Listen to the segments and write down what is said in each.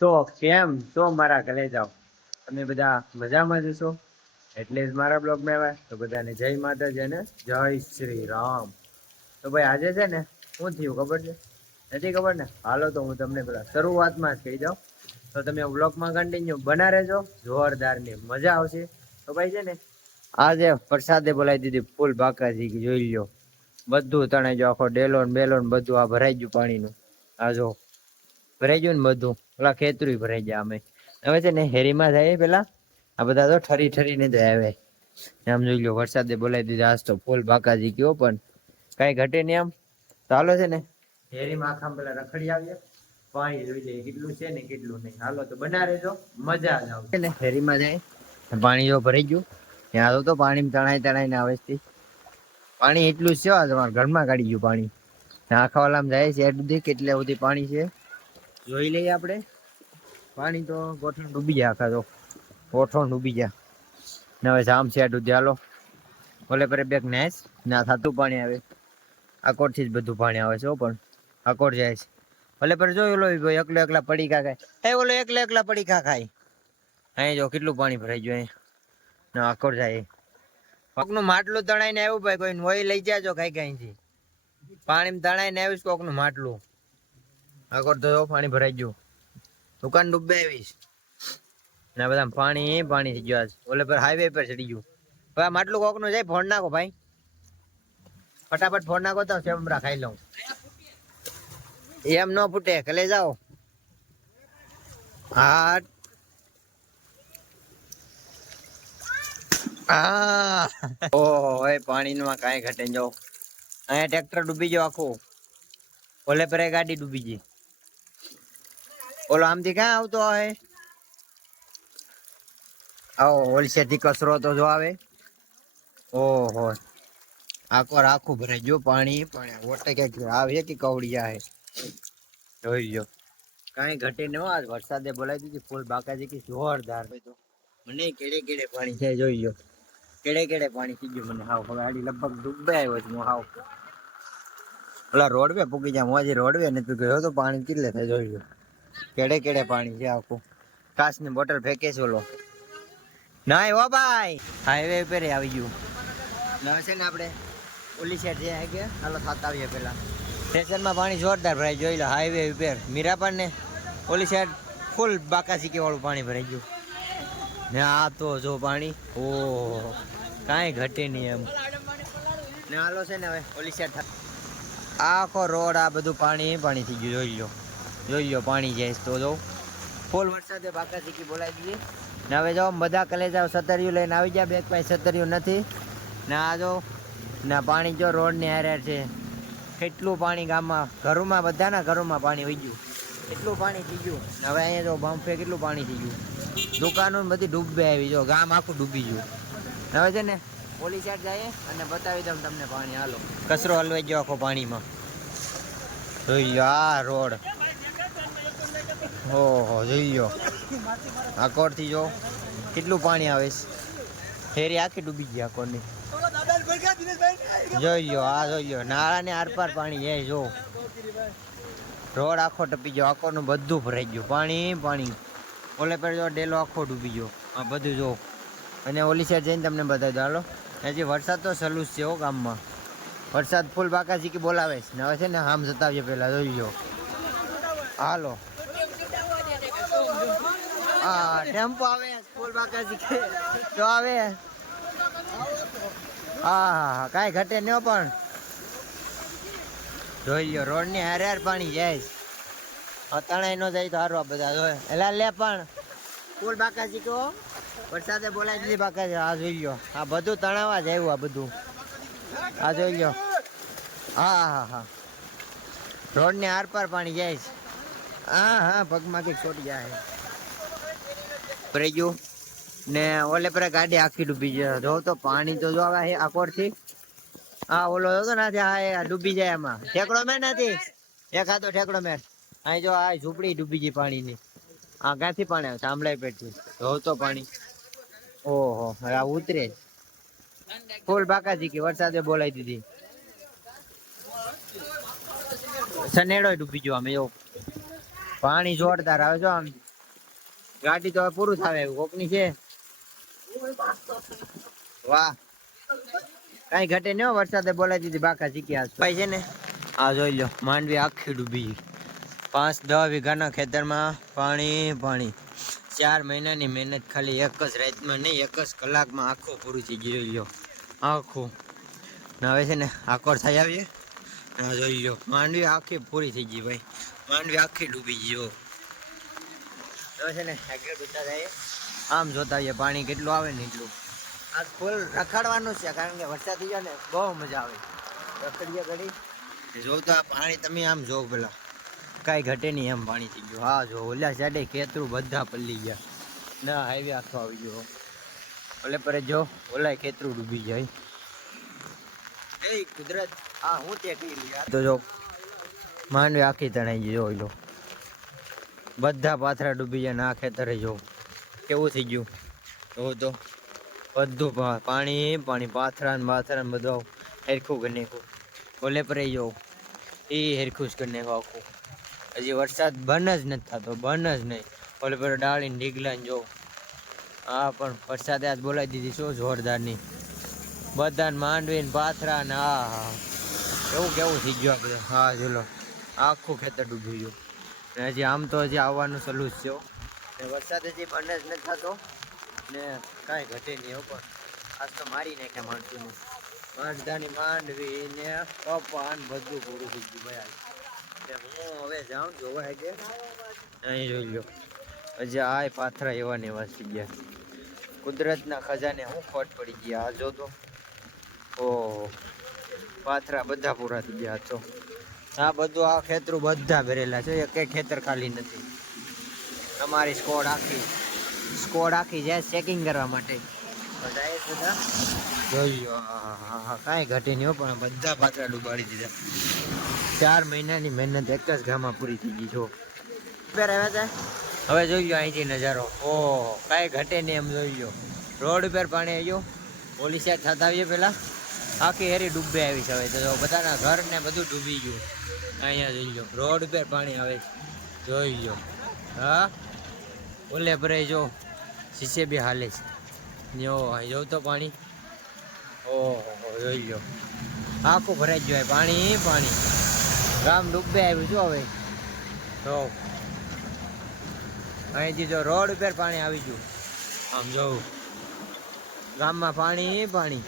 તો કેમ તો મારા ઘરે જાઓ, તમે બધા મજામાં જશો એટલે જ મારા બ્લોગમાં આવ્યા. તો બધાને જય માતાજી અને જય શ્રી રામ. તો ભાઈ આજે છે ને શું થયું ખબર છે? નથી ખબર ને? હાલો તો હું તમને પેલા શરૂઆતમાં જ કહી દઉં, તો તમે બ્લોગમાં કન્ટિન્યુ બના રહેજો, જોરદાર ની મજા આવશે. તો ભાઈ છે ને આજે પ્રસાદે બોલાવી દીધી ફૂલ બાકાજી, જોઈ લ્યો બધું તણાઈ ગયું, આખો ડેલો ને બેલો ને બધું આ ભરાઈ ગયું પાણીનું. આ જો ભરાઈ ગયું ને બધું, પેલા ખેતરું ભરાઈ ગયા. અમે હવે છે ને હેરીમાં જાય પેલા આ બધા તો ઠરી ઠરીને જ આવે. આમ જોઈ લો વરસાદે બોલાવી દીધા, આજ તો ફૂલ બાકાજી કયો પણ કઈ ઘટે નહીં. આમ ચાલો છે ને હેરીમાં આખા પેલા રખડી આવીએ, પાણી જોઈ લઈએ કેટલું છે ને કેટલું નહીં. હાલો તો બના રહેજો, મજા જ આવશે ને. હેરીમાં જાય પાણી જો ભરાઈ ગયું, ત્યાં તો પાણી તણાઈ તણાઈ ને આવે છે પાણી. એટલું જ છે તમારા ઘરમાં કાઢી ગયું પાણી. આખા વાલામાં જાય છે સુધી કેટલે સુધી પાણી છે જોઈ લઈએ આપણે. પાણી તો ગોઠણ ડૂબી ગયા, આખા તો ગોઠણ ડૂબી ગયા ને. હવે જામ છે સુધી હાલો, ઓલે પર બેક નેસ ના થતું પાણી આવે. આકોટ થી જ બધું પાણી આવે છે પણ આકોટ જાય છે. ઓલે પર જોયું લો ભાઈ એકલા એકલા પડીકા ખાય, હે ઓલો એકલા એકલા પડીકા ખાય. અહીં જો કેટલું પાણી ભરાઈ ગયું અહીં ના આકોટ જાય. કોકનું માટલું તણાઈને આવ્યું ભાઈ, કોઈ નોઈ લઈ જાજો કઈ કઈ પાણી તણાઈને આવ્યું કોકનું માટલું. આકોટ તો પાણી ભરાઈ ગયું, દુકાન ડૂબે આવીશ ને બધા પાણી પાણી થઈ ગયું. ઓલે પર હાઈવે પર ચડી ગયું. હવે માટલું કોક નું જાય, ફોન નાખો ભાઈ, ફટાફટ ફોન નાખો તો સેમરા ખાઈ લઉં. એમ ન ફૂટે, કલે જાઓ. હા ઓહો પાણી નું કઈ ઘટે જાઓ. અહીંયા ટ્રેક્ટર ડૂબી ગયો આખું, ઓલે પર ગાડી ડૂબી ગઈ. ઓલો આમથી ક્યાં આવતો હે? આવો ઓલસેથી કચરો તો જો આવે. ઓહો આખું ભરાઈ ગયો પાણી. પાણી ઓટે ક્યાંક આવે કે કવડિયા હે જોઈ લો. કઈ ઘટે ન. આજ વરસાદે બોલાવી દીધી ફૂલ બાકાજી કી જોરદાર. મને કેડે કેડે પાણી છે જોઈ લો, કેડે કેડે પાણી થઈ ગયું મને. હાવ હવે આડી લગભગ ડૂબે આવ્યો છે હું. હાવ ઓલા રોડવે પૂગી જાય. હું હજી રોડવે નથી ગયો તો પાણી કેટલે થાય જોઈ લો. કેડે કેડે પાણી છે આખું. કાચ ની બોટલ ફેંકે છે ઓલો. ના હો ભાઈ, હાઈવે ઉપર આવી ગયું. હવે છે ને આપણે ઓલી સાઈડ જે કે હાલો થતા આવીએ. પેલા સ્ટેશનમાં પાણી જોરદાર ભરાઈ જોઈ લો. હાઈવે ઉપર મીરાપર ને ઓલી સાઈડ ફૂલ બાકાસી વાળું પાણી ભરાઈ ગયું ને. આ તો જો પાણી ઓહો કાંઈ ઘટે નહીં એમ ને. હાલો છે ને હવે ઓલી સાઈડ આખો રોડ આ બધું પાણી પાણી થઈ ગયું જોઈ લો. જોઈ લો પાણી જાય તો જો ફૂલ વરસાદે બાકાસી બોલાવી દીધી ને. હવે જાઓ બધા કલે જાઓ, સતરિયું લઈને આવી જાય. બેક પાસે સતરિયું નથી ને. આ જો ને પાણી જો રોડ ની હારે છે. કેટલું પાણી ગામમાં, ઘરોમાં, બધાના ઘરોમાં પાણી વહી ગયું. એટલું પાણી થઈ ગયું. હવે અહીંયા જો બમ્ફે કેટલું પાણી થઈ ગયું. દુકાનો બધી ડૂબે આવી, જો ગામ આખું ડૂબી ગયું. હવે છે ને પોલીસ સાઈડ જાય અને બતાવી દઉં તમને પાણી. હાલો કચરો હલવાઈ ગયો આખો પાણીમાં જોઈ લો. આ રોડ ઓહો જોઈ લો. આ કોર થી જો કેટલું પાણી આવે છે. ફેરી આખી ડૂબી ગઈ આકોરની જોઈ લો. આ જોઈ લો નાળા ને આરપાર પાણી જાય. જો રોડ આખો ટપી ગયો, આખો નું બધું ભરાઈ ગયું પાણી પાણી. ઓલે પર જો ડેલો આખો ડૂબી ગયો. આ બધું જો. અને ઓલી સાઈડ જઈને તમને બતાવી દો. હાલો હજી વરસાદ તો ચાલુ જ છે હો ગામમાં. વરસાદ ફૂલ બાકાજી કે બોલાવે છે ને. હવે છે ને આમ જતાવીએ પેલા જોઈ લો. હાલો હા ટેમ્પો આવે ફૂલ બાકાજી કે જો આવે. હા કાંઈ ઘટે ન પણ જોઈ લો. રોડ ની હારે હાર પાણી જાય. તણાઈ નો જાય તો હારવા બધા જોયે. એલા લે પણ ફૂલ બાકાજી કહો વરસાદે બોલાવી દીધી બાકાજી. આ જોઈ લો આ બધું તણાવા જ આવ્યું. આ બધું આ જોઈ લો. હા હા હા રોડ ને આર પાર પાણી જાય છે. હા હા પગમાં કઈક ચોટી જાય ભરાઈ ગયું ને. ઓલે પર ગાડી આખી ડૂબી જાય. જો તો પાણી તો જો આવે આકોર થી. હા ઓલો હતો નથી આ ડૂબી જાય એમાં. ઠેકડો મેર નથી, એકાદો ઠેકડો મેર. અહીં જો આ ઝૂંપડી ડૂબી ગઈ પાણીની. આ ક્યાંથી પાણી આવે? થાંભલાઈ પેટથી જો તો પાણી. ઓહો આ ઉતરે ફૂલ બાકાજી કે વરસાદે બોલાવી દીધી. સનેડો ડૂબી ગયો. આમ જો પાણી જોરદાર આવે જો. આમ ગાડી તો હવે પૂરું થાવે એવું કોકની છે. વાહ કઈ ઘટે ન વરસાદે બોલાવી દીધી બાકા શીખ્યા ભાઈ છે ને. આ જોઈ લો માંડવી આખી ડૂબી 5-10 વીઘાના ખેતરમાં પાણી 4 મહિનાની મહેનત ખાલી એક જ રાતમાં નહીં, એક જ કલાકમાં આખું પૂરું થઈ ગયું. લ્યો આખું. ને હવે છે ને આકોર થઈ આવીએ. જોઈ લો માંડવી આખી પૂરી થઈ ગઈ ભાઈ, માંડવી આખી ડૂબી ગયો. હવે છે ને આગળ જતા જઈએ, આમ જોતા આવીએ પાણી કેટલું આવે ને એટલું. આ ફૂલ રખડવાનું છે કારણ કે વરસાદ થઈ જાય ને બહુ મજા આવે. રખડીએ ઘડી જોઉં તો આ પાણી તમે આમ જોવો પેલા કાંઈ ઘટે નહીં એમ પાણી થઈ ગયું. હા જો ઓલા સાઈડે ખેતરું બધા પલ્લી ગયા ના, હાઈવે આખો આવી ગયો. ઓલે પર જો ઓલા ખેતરું ડૂબી જાય. એ કુદરત હા હું તે કહી તો જો માંડવી આખી તણાઈ ગઈ. જોઈ લો બધા પાથરા ડૂબી જાય ને આ ખેતરે જો કેવું થઈ ગયું. તો બધું પાણી પાથરા ને બધું હેરખું કરી નાખ્યું. ઓલે પર જો એ હેરખું જ કરી નાખ્યું આખું. હજી વરસાદ બંધ જ નથી થતો, બંધ જ નહીં. ઓલે પર ડાળીને ઢીગલા જો હા પણ વરસાદે આજ બોલાવી દીધી શું જોરદારની. બધાને માંડવી ને પાથરા ને હા કેવું થઈ ગયું આપણે. હા ચલો આખું ખેતર ડૂબી ગયું. ને હજી આમ તો હજી આવવાનું ચાલુ જ છે ને વરસાદ હજી બંધ જ નથી થતો ને કાંઈ ઘટે નહીં. પણ આજ તો મારી નાખ્યા માણસોને. અડધાની માંડવી ને કપાન બધું પૂરું થઈ ગયું ભાઈ. હું હવે જાઉં જોવા કે અહીં જોઈ લો હજી આ પાથરા એવા ને એવા થઈ ગયા. કુદરતના ખજાને હું ખોટ પડી ગયા. આ જો તો ઓહો પાથરા બધા પૂરા થઈ ગયા. તો આ બધું આ ખેતરું બધા ભરેલા છે, એક ખેતર ખાલી નથી. અમારી સ્કોડ આખી જાય ચેકિંગ કરવા માટે. બધા જોઈ લો હા કાંઈ ઘટે નહીં પણ બધા પાથરા ડૂબાડી દીધા. 4 મહિનાની મહેનત એક જ ગામમાં પૂરી થઈ ગઈ. જો આવ્યા હતા હવે જોઈ લો અહીંથી નજારો. ઓહો કાંઈ ઘટે નહીં એમ જોઈ લો. રોડ ઉપર પાણી આવ્યું. ઓલી સાઈડ થતા આવીએ પેલા આખી હેરી ડૂબે આવી છે. હવે તો બધાના ઘર ને બધું ડૂબી ગયું. અહીંયા જોઈ લો રોડ ઉપર પાણી આવે જોઈ લો. હા ઓલે ભરે જો શીશે બી હાલે છે. જો જોઉં તો પાણી ઓહો જોઈ લો આખું ભરાઈ ગયું પાણી. ગામ ડૂબે આવ્યું શું હવે તો અહીંથી જો રોડ ઉપર પાણી આવી ગયું. આમ જોઉં ગામમાં પાણી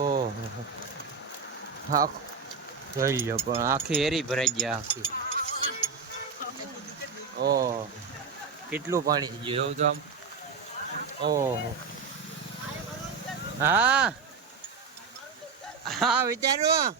ઓહો આખું જોઈ લો. પણ આખી એરી ભરાઈ ગયા આખી. ઓહ કેટલું પાણી થઈ ગયું જોઉં તો આમ. ઓહો હા વિચારું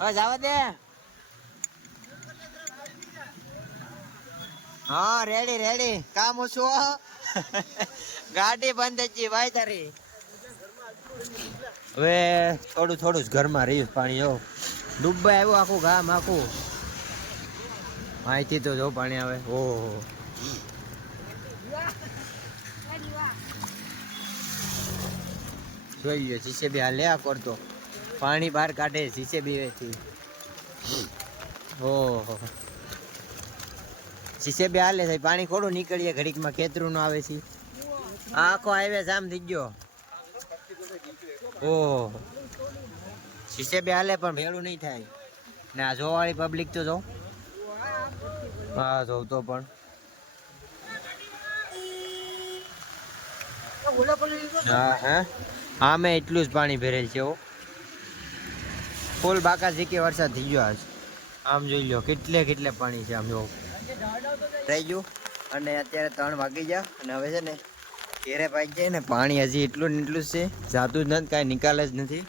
હા જવા દે. હા રેડી કામ ઓછું ગાડી બંધ થઈ ગઈ ભાઈ તારી. હવે થોડું જ ઘરમાં રહ્યું પાણી. જો ડૂબા આવ્યું આખું ગામ આખું. અહીંથી તો જો પાણી આવે. ઓહો જોઈ લો શીશે બી હાલે આ કરતો પાણી બહાર કાઢે શીશે બી થી. ઓહો શીશે બી હાલે છે પાણી થોડું નીકળીએ ઘડીકમાં ખેતરું નો આવે છે. આખો હાઈવે જામ થઈ ગયો. ઓહો શીશે બી હાલે પણ ભેળું નહીં થાય ને. આ જોવાળી પબ્લિક તો જો હા જોઉં તો પણ હા આમે એટલું જ પાણી ભરેલ છે. ફૂલ બાકા ઝીકી વરસાદ થઈ ગયો આજ. આમ જોઈ લો કેટલે પાણી છે. આમ જો થઈ ગયું અને અત્યારે 3 વાગી ગયા અને હવે છે ને ઘેરે પાઈ જાય ને પાણી હજી એટલું ને એટલું જ છે. જાતું જ નથી, કાંઈ નિકાલ જ નથી.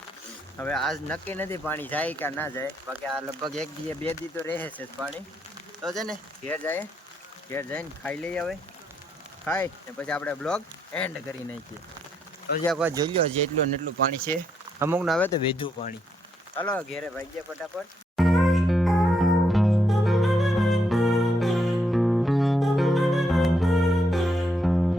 હવે આજ નક્કી નથી પાણી જાય કે ના જાય. બાકી આ લગભગ 1 દી 2 દી તો રહે છે પાણી. તો છે ને ઘેર જઈને ખાઈ લઈએ. હવે ખાઈ ને પછી આપણે બ્લોગ એન્ડ કરી નાખીએ. તો જ્યાં કોઈ જોઈ લો હજી એટલું ને એટલું પાણી છે. અમુક ને આવે તો વેધું પાણી. ચાલો ઘેરે ભાઈ ગયા ફટાફટ.